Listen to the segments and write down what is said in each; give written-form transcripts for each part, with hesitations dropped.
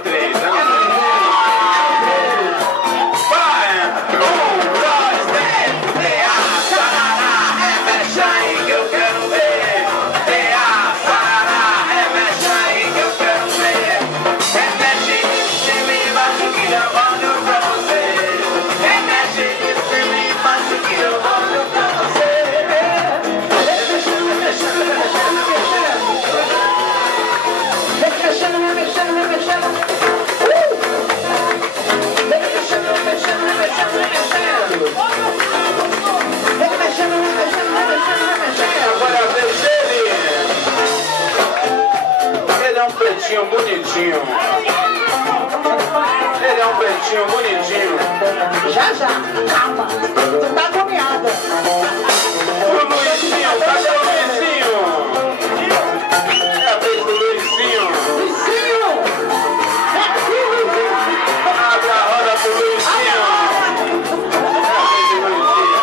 no 3, é no 3. Vai! 1, 2, 3, T.A. Sarará, remexe aí que eu quero ver. T.A. Sarará, remexe aí que eu quero ver. Remexe de cima e embaixo que eu olho pra você. Remexe de cima e embaixo que eu olho pra você. Agora a vez dele. Ele é um pretinho bonitinho. Ele é um pretinho bonitinho. Já, calma. Tu tá agoniada. O Luizinho, cadê o Luizinho? É a vez do Luizinho. Luizinho! É aqui, Luizinho! Abre a roda pro Luizinho. É a vez do Luizinho.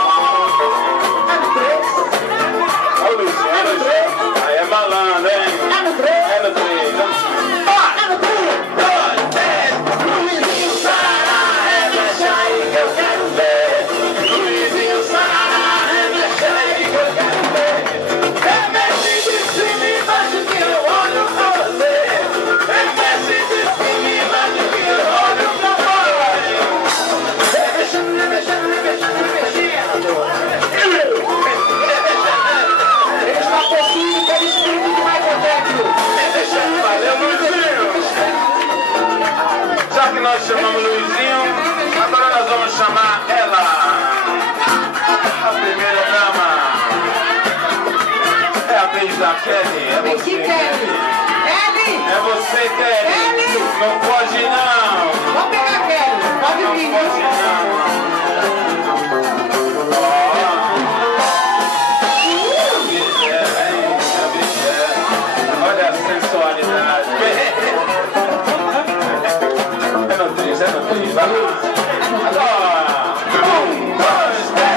Olha o Luizinho, é no 3. Aí é malandro, hein? É no 3. É no 3. Vai! É no 3. 2, 3, Luizinho Sarará, remexe aí que eu quero ver. Luizinho Sarará, remexe aí que eu quero ver. Remexe de cima e embaixo que eu olho pra você. Remexe de cima e embaixo que eu olho pra você. Remexendo, remexendo, remexendo, remexendo. Eles estão possuindo pelo espírito de Michael Jackson. Remexendo, valeu, Luizinho. Já que nós chamamos Luizinho, agora nós vamos chamar ela, a primeira dama. É a vez da Kelly, é Vem você, aqui, Kelly. Kelly! É você, Kelly. Kelly! Não pode não. Vamos pegar Kelly. Pode Não vir. pode não. Ó. A bicha, hein? A bicha. Olha a sensualidade. É no 3, é no 3. Vai lá. Agora. 1, 2, 3.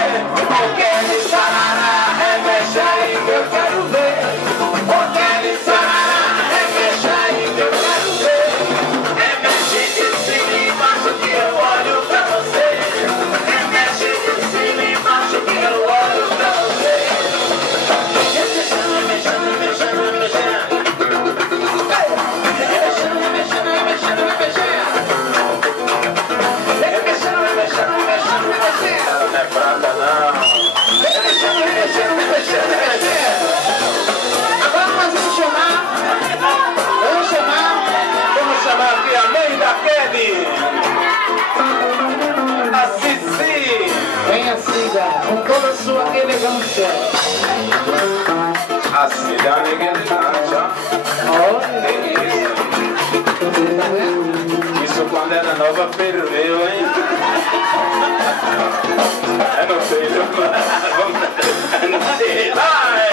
O Kelly Sarará, remexe aí que eu quero ver. O Kelly Sarará, remexe aí que eu quero ver. Remexe de cima e embaixo que eu olho pra você. Remexe de cima e embaixo que eu olho pra você. Remexendo, remexendo, remexendo, remexendo. Remexendo, remexendo, remexendo, remexendo. Remexendo, remexendo, remexendo, remexendo. Não é prata não. Remexendo, remexendo, remexendo, remexendo. Agora nós vamos chamar. Vamos chamar aqui a mãe da Kelly, a Cici. Venha, Cida, com toda a sua elegância. A Cici é uma negueirante, ó. Olha. Isso quando era nova perdeu, hein? É no 3, vamos. É no 3. Vai!